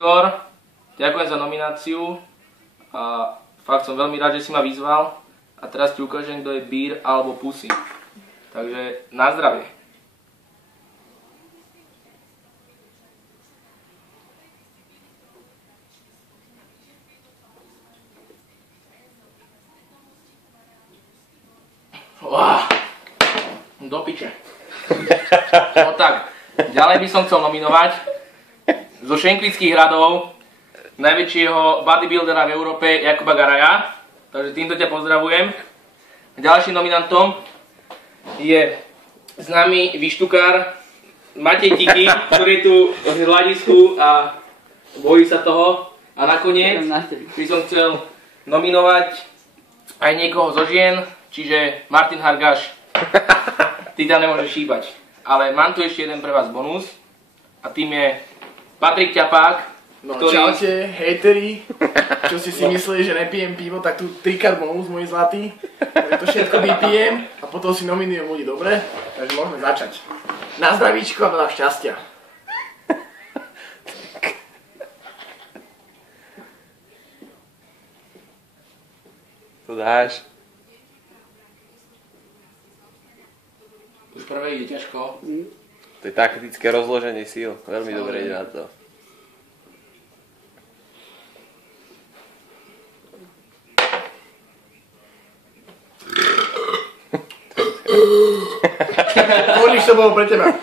Ďakujem za nomináciu a fakt som veľmi rád, že si ma vyzval a teraz ti ukážem, kto je Beer alebo Pussy. Takže na zdravie. Do piče. No tak, ďalej by som chcel nominovať zo Šenkvických hradov najväčšieho bodybuildera v Európe Jakuba Garaja. Takže týmto ťa pozdravujem. Ďalším nominantom je známy výštukár Matej Tichý, ktorý je tu v hľadisku a bojí sa toho. A nakoniec by som chcel nominovať aj niekoho zo žien, čiže Martin Hargáš. Ty tam nemôžeš šíbať. Ale mám tu ešte jeden pre vás bonus. A tým je Patrik Ťapák. No čaute, hejteri. Čo si mysleli, že nepijem pivo, tak tu 3-krát bonus, môj zlatý. To všetko vypijem a potom si nominujem ľudí, dobre? Takže môžeme začať. Na zdravíčko a veľa šťastia. To dáš. Už prvé ide ťažko. To je taktické rozloženie síl. Veľmi dobre ide na to. Koriš, to bolo pre teba.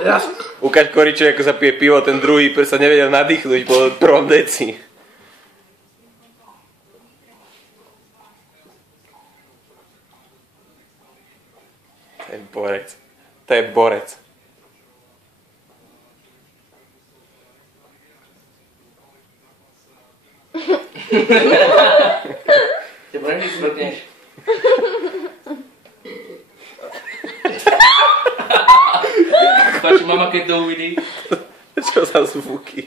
Teraz. Ukáž Koričovi, ako sa pije pivo, ten druhý sa nevedel nadýchnuť po prvom deci. To je borec. To je borec. Ty brojný smrtneš. Páči mama, keď to uvidí. Čo za zvuky?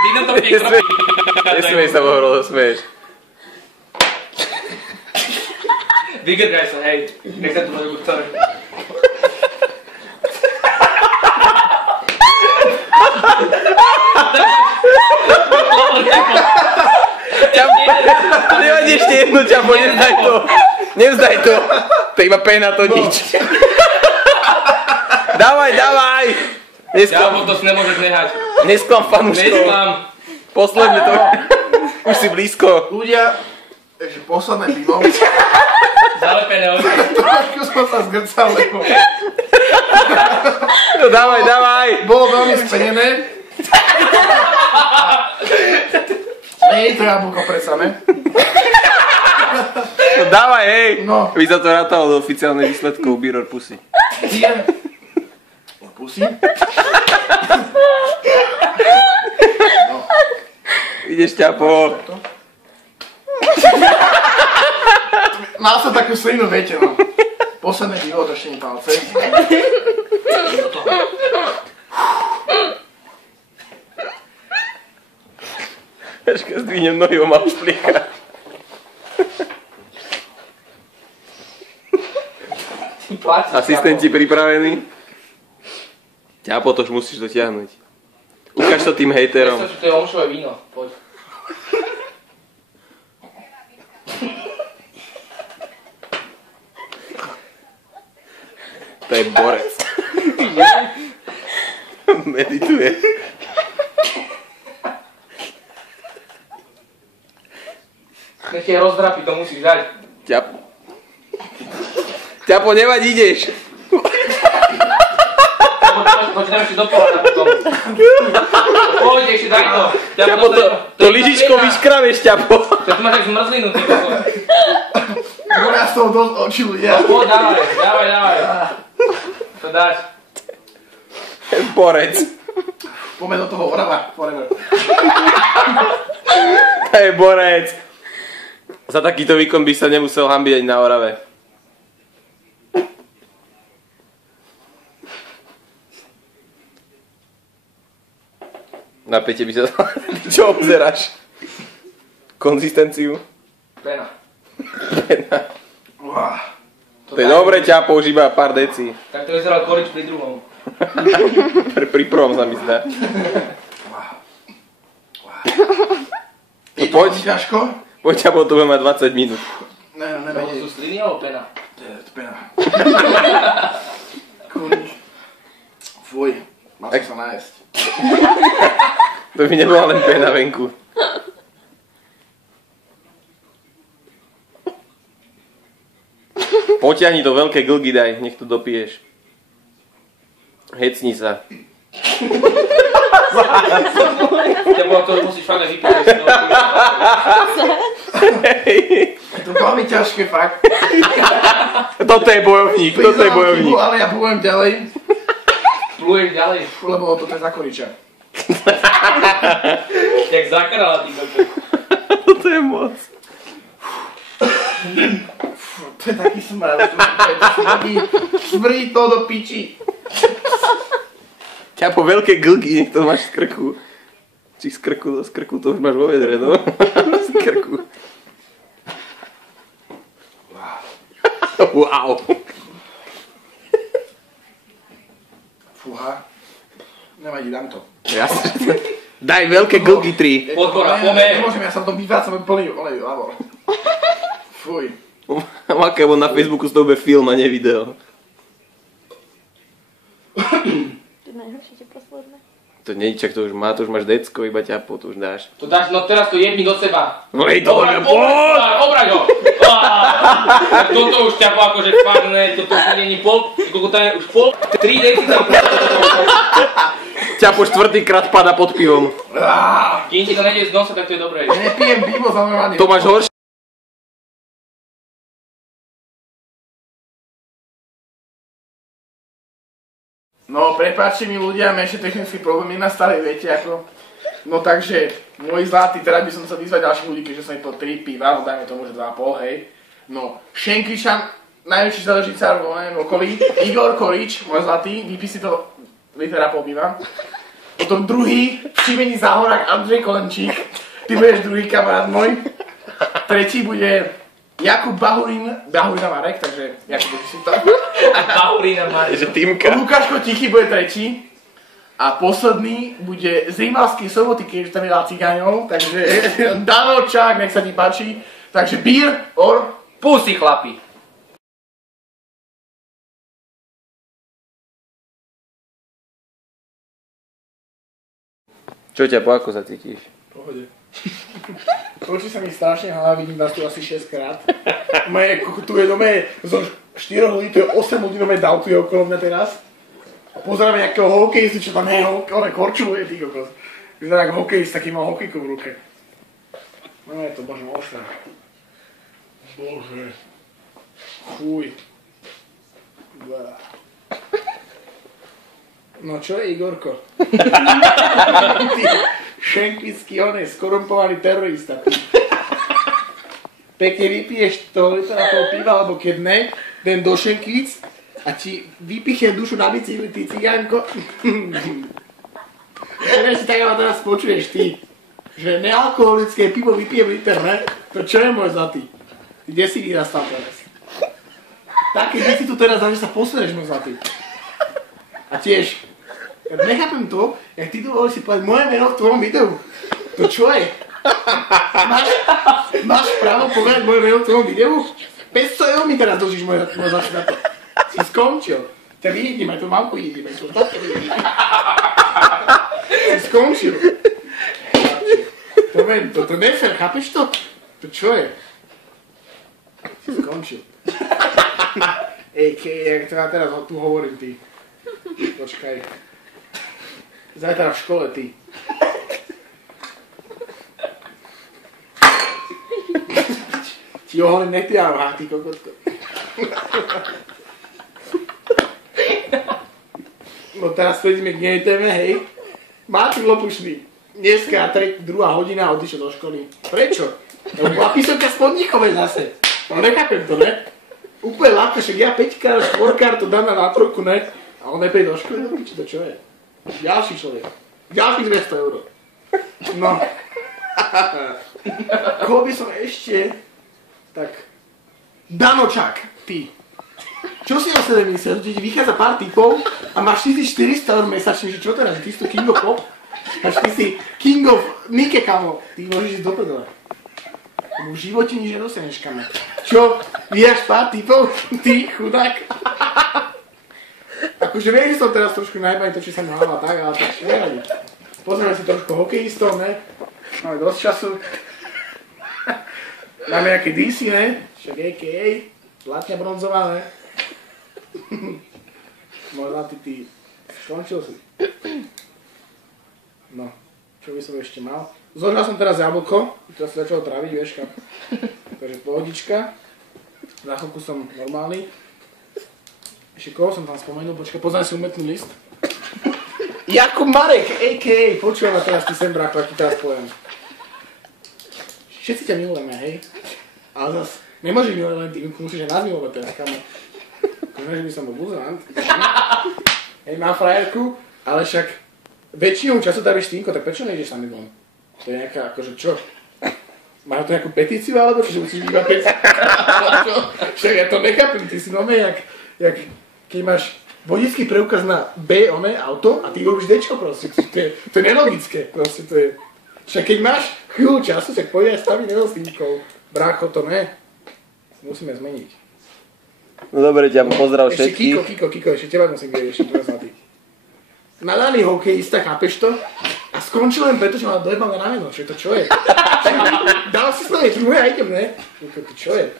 Dino to pije kroky. Nesmiej sa, Bohro, smieš. Vygrgaj sa, hej. Nech sa tu môže buď ktoré. Nevadí ešte jednu ťapo, nevzdaj to. Nevzdaj to. To iba pehna to nič. Dávaj, dávaj. Ďalej, to si nemôžeš nehať. Nesklam fanúškov. Nesklam. Posledne to. Už si blízko. Ľudia, ešte posledné pivo. Zalepené oči. Trošku som sa zgrcal, lebo No dávaj, dávaj. bolo veľmi spenené. Nie je to jablko predsa, ne? No dávaj, hej. No. By sa to rátalo do oficiálnej výsledkov Beer or Pussy. Idem. Pussy. No. Ideš ťapo. Mal som takú slinu, viete, no. Posledné pivo, držím palce. Až keď zdvihnem nohy, ho mám šplíka. Asistenti pripravení? Ťapo, tož musíš dotiahnuť. Ukáž to tým hejterom. To je omšové víno, poď. To je borec. Medituje. Nech je rozdrapí, to musíš dať. Ťapo. Ťapo, nevadí, ideš. Počítam ešte do poľa potom. Poď, ešte daj to. Ťapo, to lyžičko vyškraveš, ťapo. Čo tu máš tak zmrzlinu, ty kokos. Ja z toho dosť oči ľudia. Poď, dávaj. To dáš. Borec. Poďme do toho Orava, forever. To je borec. Za takýto výkon by sa nemusel hanbiť ani na Orave. Na Pete by sa... Čo obzeráš? Konzistenciu? Pena. To je dobre, ťa používa pár decí. Tak to vyzeral Korič pri druhom. Pri prvom sa mi zdá. No poď, Ťažko? poď a potom budeme mať 20 minút. Ne, To sú sliny alebo pena? To je pena. Kurník. Fuj, mal som sa nájsť. To by nebola len pena venku. Potiahni to veľké glgy, daj, nech to dopiješ. Hecni sa. Tebo to musíš fakt aj vypíť. Je to veľmi ťažké, fakt. Toto je bojovník, toto je bojovník. Ale ja pôjdem ďalej, Pluješ ďalej. lebo toto je za koriča. Jak zakrala ty kokos. Toto je moc. To je taký smrad, to je taký smrý to do piči. Ťa po veľké glgy, nech to máš z krku. Či z krku to už máš vo vedre, no. Z krku. Wow. Fúha. Nevadí, dám to. Jasne. Daj veľké glgy 3. Podpora, Nemôžem, ja sa v tom vyvracam plný olej, ľavo. Fuj. Makebo na Facebooku z toho bude film a nie video. To je najhoršie tie posledné. To nie, čak to už má, to už máš decko, iba ťa to už dáš. To dáš, no teraz to jebni do seba. No hej, to Obrať, obrať ho. Tak toto už ťa po akože fakt ne, toto už není pol, koľko tam je už pol, 3 deci tam. Ťa po štvrtýkrát pada pod pivom. Kým ti to nejde z nosa, tak to je dobré. Ja nepijem pivo za normálne. To máš horšie. No, prepáčte mi ľudia, mám ešte technický problém nastali, viete ako. No takže, môj zlatý, teraz by som sa vyzval ďalších ľudí, keďže som im po 3 piva, no dajme tomu, že 2,5, hej. No, Šenkvičan, najväčší záležicár v okolí, Igor Korič, môj zlatý, vypí si to litera pol piva. Potom druhý, Šimení Záhorák, Andrej Kolenčík, ty budeš druhý kamarát môj. Tretí bude Jakub Bahurina Marek, takže Jakub, si to. Paulína Marek. Že Týmka. Lukáško Tichý bude tretí. A posledný bude z Rímavskej Soboty, keďže tam je dal cigáňov, takže Danočák, nech sa ti páči. Takže beer or Pusy chlapi. Čo ťa po ako zacítiš? pohode. Točí sa mi strašne hlava, vidím vás tu asi 6 krát. Moje, tu je dome zo 4 ľudí, tu je 8 ľudí dome dávkuje okolo mňa teraz. A pozerám nejakého hokejistu, čo tam je, ale korčuluje, ty kokos. Vyzerá ako hokejist, taký mal hokejku v ruke. No je to bože ostrá. Bože. Fuj. Blá. No čo je Igorko? Ty šenkvický onej, skorumpovaný terorista. Pekne vypiješ to litera toho piva, alebo keď ne, den do Šenkvic a ti vypichne dušu na bicykli, ty cigánko. Neviem si tak, ale teraz počuješ ty, že nealkoholické pivo vypijem liter, ne? To čo je môj zlatý? Kde si vyrastal teraz? Taký, kde si tu teraz, že sa posuneš, môj zlatý. A tiež, ja nechápem to, jak ty tu boli si povedať moje meno v tvojom videu. To čo je? Máš právo povedať moje meno v tvojom videu? 500 eur mi teraz dlžíš môj zlatý na to. Si skončil. Ťa vyjdím, aj tú mamku vidím, aj tú tatku vidím. Si skončil. To nefér, chápeš to? To čo je? Si skončil. Ej, jak to ja teraz tu hovorím, ty. Počkaj. Zajtra v škole, ty. Ti oholím netriává, ty kokotko. No teraz prejdeme k nej téme, hej. Martin Lopušný. Dneska 2. hodina odišiel do školy. Prečo? Lebo bola písomka spodníkovej zase. No nechápem to, ne? Úplne ľahko, však ja 5-kár, 4-kár to dám na 3, ne? A on nepríde do školy, no piči, to čo je? Ďalší človek. Ďalších 200 eur. No. Koho by som ešte... Tak... Danočák, ty. Čo si o sebe myslel? Že ti vychádza pár typov a máš 1400 € mesačne, že čo teraz? Že ty si tu King of Pop? Ty si King of Nike, kamo. Ty môžeš ísť do prdele. V živote nič nedosiahneš, kamo. Čo? Vyhráš pár typov? Ty chudák. Akože viem, že som teraz trošku najbaj to, či sa mála tak, ale tak nevadí. Pozrieme si trošku hokejistov, ne? Máme dosť času. Máme nejaké DC, ne? Však AKA. Zlatňa bronzová, ne? Môj zlatý ty. Skončil si. No, čo by som ešte mal? Zožral som teraz jablko, teraz sa začalo tráviť, vieš, kam. Takže pohodička. Za chvíľku som normálny. Ešte koho som tam spomenul, počkaj, poznám si umetný list. Jakub Marek, a.k.a. Počujem ma teraz ty sem, bráko, aký teraz poviem. Všetci ťa milujeme, hej? Ale zas, nemôžeš milovať len ty, musíš aj nás milovať teraz, kamo. Akože, že by som bol buzerant. Hej, mám frajerku, ale však väčšinou času dáviš týnko, tak prečo nejdeš sami von? To je nejaká, akože čo? Majú to nejakú petíciu, alebo čo, že musíš bývať petíciu? Však ja to nechápem, ty si nome, jak keď máš vodický preukaz na B, auto, a ty robíš Dčko proste, to je nelogické, proste to je. Však keď máš chvíľu času, tak poď aj staviť nedostýkov. Brácho, to ne. Musíme zmeniť. No dobre, ťa pozdrav Ešte všetkých. Kiko, ešte teba musím vidieť, ešte tvoj zlatý. Nadaný hokejista, chápeš to? A skončil len preto, že ma dojebal na rameno, čo je? Dal si s nami druhé a idem, ne? Čo je?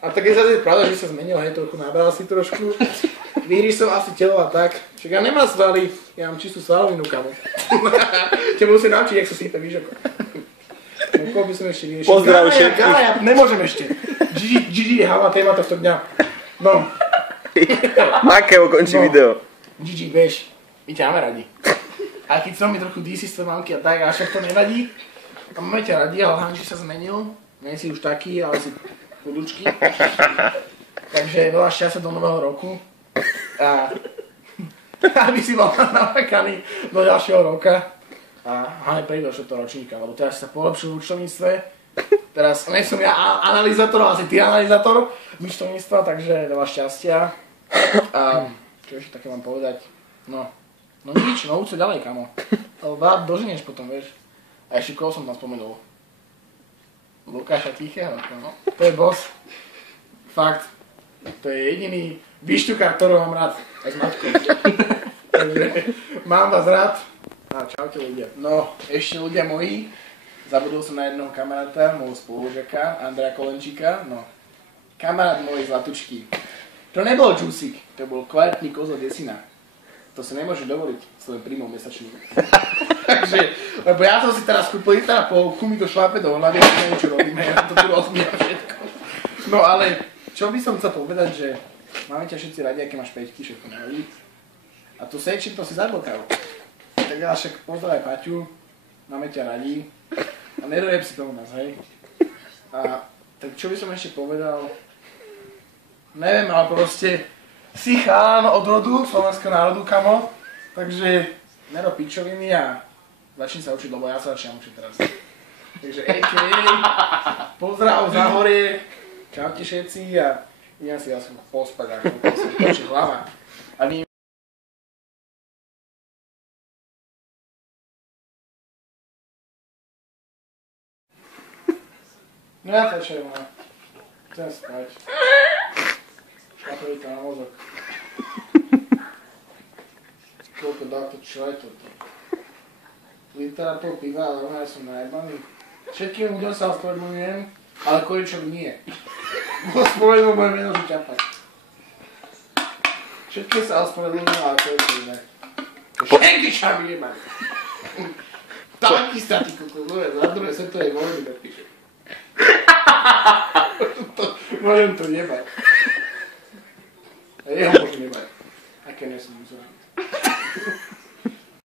A tak je zase pravda, že sa zmenil, hej, trochu nabral si trošku. Vyhrísol asi telo a tak. Však ja nemám svaly, ja mám čistú svalovinu, kamo. Ťa musím naučiť, jak sa sype, víš ako. No, koho by som ešte vyriešiť? Pozdrav všetkých. Garaja, nemôžem ešte. Gigi je hava téma tohto dňa. No. Makeo končí video. Gigi, vieš, my ťa máme radi. A keď som mi trochu DC z mamky a tak, a však to nevadí. A máme ťa radi, ale hlavne, že sa zmenil. Nie si už taký, ale si chudučky. Takže veľa šťastia do nového roku. A aby si bol navakaný do ďalšieho roka. A hlavne príď do toho ročníka, lebo teraz sa polepšil v účtovníctve. Teraz nie som ja analyzátor, ale si ty analyzátor účtovníctva, takže veľa šťastia. A čo ešte také mám povedať? No nič, no uď sa ďalej, kamo. Ale veľa doženieš potom, vieš. A ešte koho som tam spomenul? Lukáša Tichého, no. To je boss. Fakt. To je jediný vyšťukár, ktorého mám rád. Aj s Maťkou. Takže mám vás rád. A čaute ľudia. No, ešte ľudia moji. Zabudol som na jednoho kamaráta, môjho spolužiaka, Andreja Kolenčíka. No, kamarát môj zlatučky. To nebol džusík, to bol kvalitný kozol desina. To si nemôže dovoliť svojim príjmom mesačným. Takže, lebo ja som si teraz kúpil litra a polku, mi to šlápe do hlavy, ja neviem, čo robíme, ja to tu rozmývam všetko. No ale, čo by som chcel povedať, že máme ťa všetci radi, aké máš peťky, všetko nevadí. A tu sejčím, to si zablkal. Tak ja však pozdravaj Paťu, máme ťa radi. A nedojeb si toho nás, hej. A tak čo by som ešte povedal? Neviem, ale proste si chán od rodu, slovenského národu, kamo. Takže nerob pičoviny a začni sa učiť, lebo ja sa začínam učiť teraz. Takže pozdrav za horie, čaute všetci a idem si asi pospať, ako sa točí hlava. A my... No ja večer mám. Chcem spať. Šlapový to na mozog. Koľko dá to čleto. Liter pol piva, ale ona som najebaný. Všetkým ľuďom sa ospravedlňujem, ale konečom nie. Bo spomenul moje meno, že ťapať. Všetkým sa ospravedlňujem, ale konečom nie. Všetky čami nemaj. Taký statý kokos, za druhé svetovej vojny nepíše. Môžem to nebať. A jeho môžem nebať. Aké nie som muzeum.